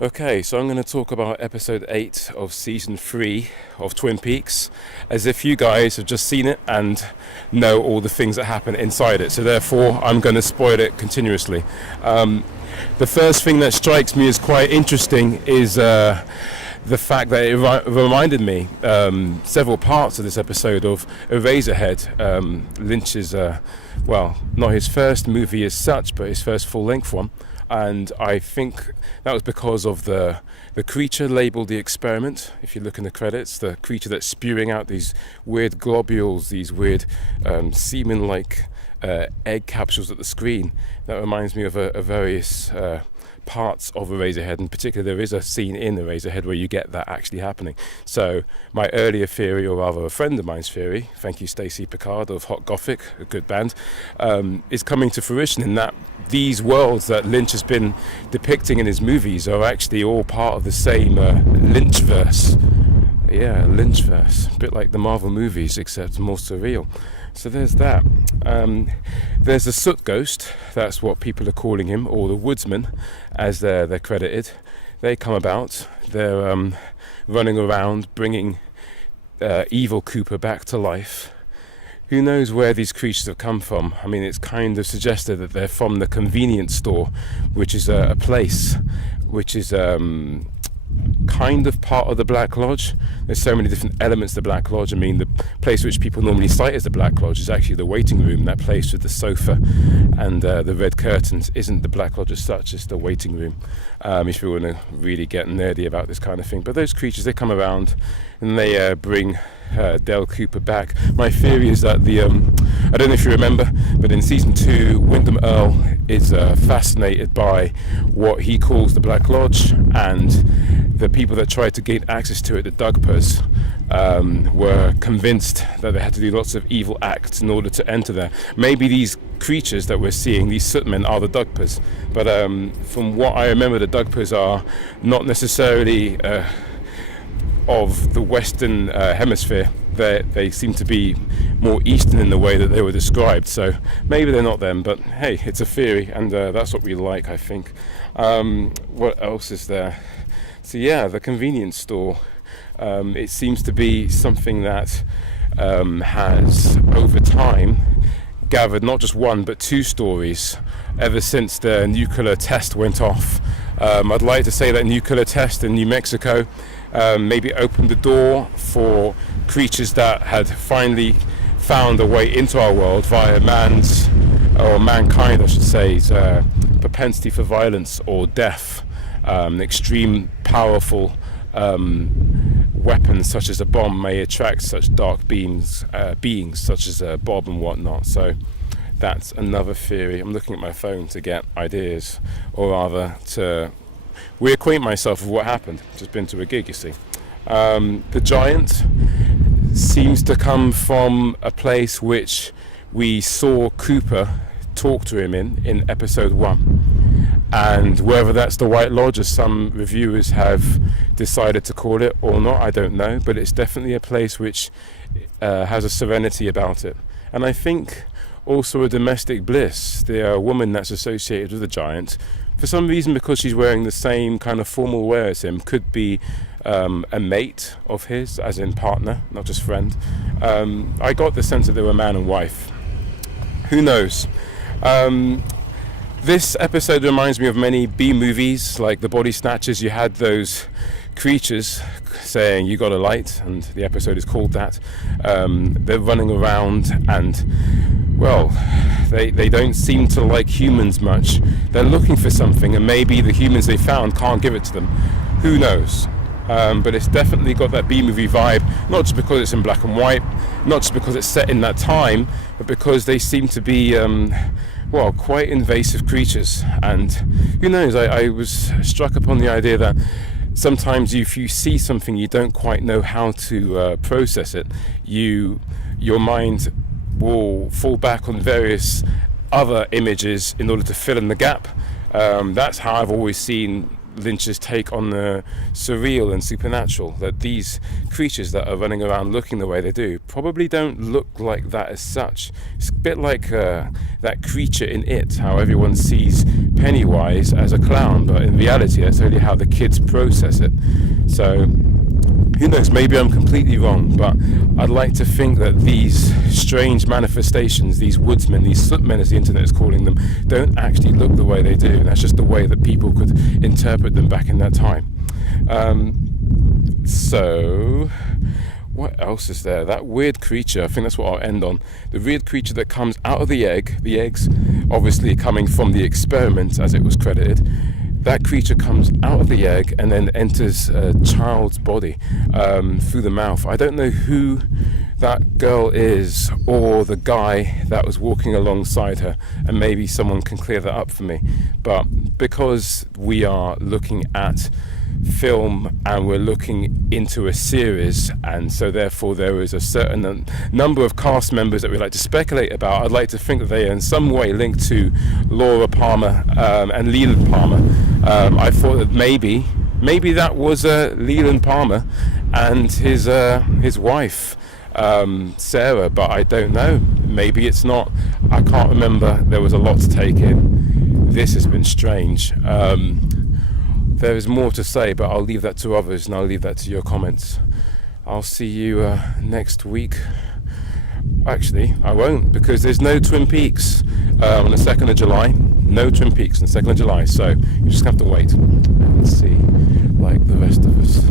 Okay, so I'm going to talk about episode 8 of season 3 of Twin Peaks, as if you guys have just seen it and know all the things that happen inside it. So therefore, I'm going to spoil it continuously. The first thing that strikes me as quite interesting is the fact that it reminded me several parts of this episode of Eraserhead, Lynch's, not his first movie as such, but his first full-length one. And I think that was because of the creature labelled the experiment. If you look in the credits, the creature that's spewing out these weird globules, these weird semen-like egg capsules at the screen. That reminds me of various parts of Eraserhead. In particular, there is a scene in Eraserhead where you get that actually happening. So my earlier theory, or rather a friend of mine's theory, thank you Stacey Picard of Hot Gothic, a good band, is coming to fruition in that these worlds that Lynch has been depicting in his movies are actually all part of the same Lynchverse. Yeah, Lynchverse. A bit like the Marvel movies, except more surreal. So there's that. There's the Soot Ghost, that's what people are calling him, or the Woodsman, as they're credited. They come about, they're running around, bringing evil Cooper back to life. Who knows where these creatures have come from? I mean, it's kind of suggested that they're from the convenience store, which is a place which is kind of part of the Black Lodge. There's so many different elements to the Black Lodge. I mean, the place which people normally cite as the Black Lodge is actually the waiting room. That place with the sofa and the red curtains isn't the Black Lodge as such, it's the waiting room, if you want to really get nerdy about this kind of thing. But those creatures, they come around and they bring Dale Cooper back. My theory is that I don't know if you remember, but in season 2, Wyndham Earle is fascinated by what he calls the Black Lodge, and the people that tried to gain access to it, the Dugpers, were convinced that they had to do lots of evil acts in order to enter there. Maybe these creatures that we're seeing, these Sootmen, are the Dugpers, but from what I remember, the Dugpers are not necessarily of the Western Hemisphere. They seem to be more Eastern in the way that they were described, so maybe they're not them, but hey, it's a theory, and that's what we like, I think. What else is there? So yeah, the convenience store. It seems to be something that has, over time, gathered not just one but two stories ever since the nuclear test went off. I'd like to say that nuclear test in New Mexico maybe opened the door for creatures that had finally found a way into our world via mankind, I should say, propensity for violence or death. Extreme powerful weapons such as a bomb may attract such dark beings such as Bob and whatnot. So that's another theory. I'm looking at my phone to get ideas, or rather to reacquaint myself with what happened. Just been to a gig, you see. The giant seems to come from a place which we saw Cooper talk to him in episode 1. And whether that's the White Lodge, as some reviewers have decided to call it, or not, I don't know. But it's definitely a place which has a serenity about it. And I think also a domestic bliss. The woman that's associated with the giant, for some reason, because she's wearing the same kind of formal wear as him, could be a mate of his, as in partner, not just friend. I got the sense that they were man and wife. Who knows? This episode reminds me of many B-movies, like The Body Snatchers. You had those creatures saying, "You got a light," and the episode is called that. They're running around and, well, they don't seem to like humans much. They're looking for something, and maybe the humans they found can't give it to them. Who knows? But it's definitely got that B-movie vibe, not just because it's in black and white, not just because it's set in that time, but because they seem to be quite invasive creatures. And who knows, I was struck upon the idea that sometimes if you see something you don't quite know how to process it, your mind will fall back on various other images in order to fill in the gap. That's how I've always seen Lynch's take on the surreal and supernatural, that these creatures that are running around looking the way they do probably don't look like that as such. It's a bit like that creature in It, how everyone sees Pennywise as a clown, but in reality that's only how the kids process it. So who knows, maybe I'm completely wrong, but I'd like to think that these strange manifestations, these woodsmen, these sootmen as the internet is calling them, don't actually look the way they do. That's just the way that people could interpret them back in that time. So what else is there? That weird creature, I think that's what I'll end on. The weird creature that comes out of the egg, the eggs obviously coming from the experiment as it was credited. That creature comes out of the egg and then enters a child's body through the mouth. I don't know who that girl is or the guy that was walking alongside her, and maybe someone can clear that up for me. But because we are looking at film and we're looking into a series, and so therefore there is a certain number of cast members that we like to speculate about, I'd like to think that they are in some way linked to Laura Palmer and Leland Palmer. I thought that maybe that was Leland Palmer and his wife Sarah, but I don't know. Maybe it's not. I can't remember. There was a lot to take in. This has been strange. There is more to say, but I'll leave that to others, and I'll leave that to your comments. I'll see you next week. Actually, I won't, because there's no Twin Peaks on the 2nd of July. No Twin Peaks on the 2nd of July, so you just have to wait and see, like the rest of us.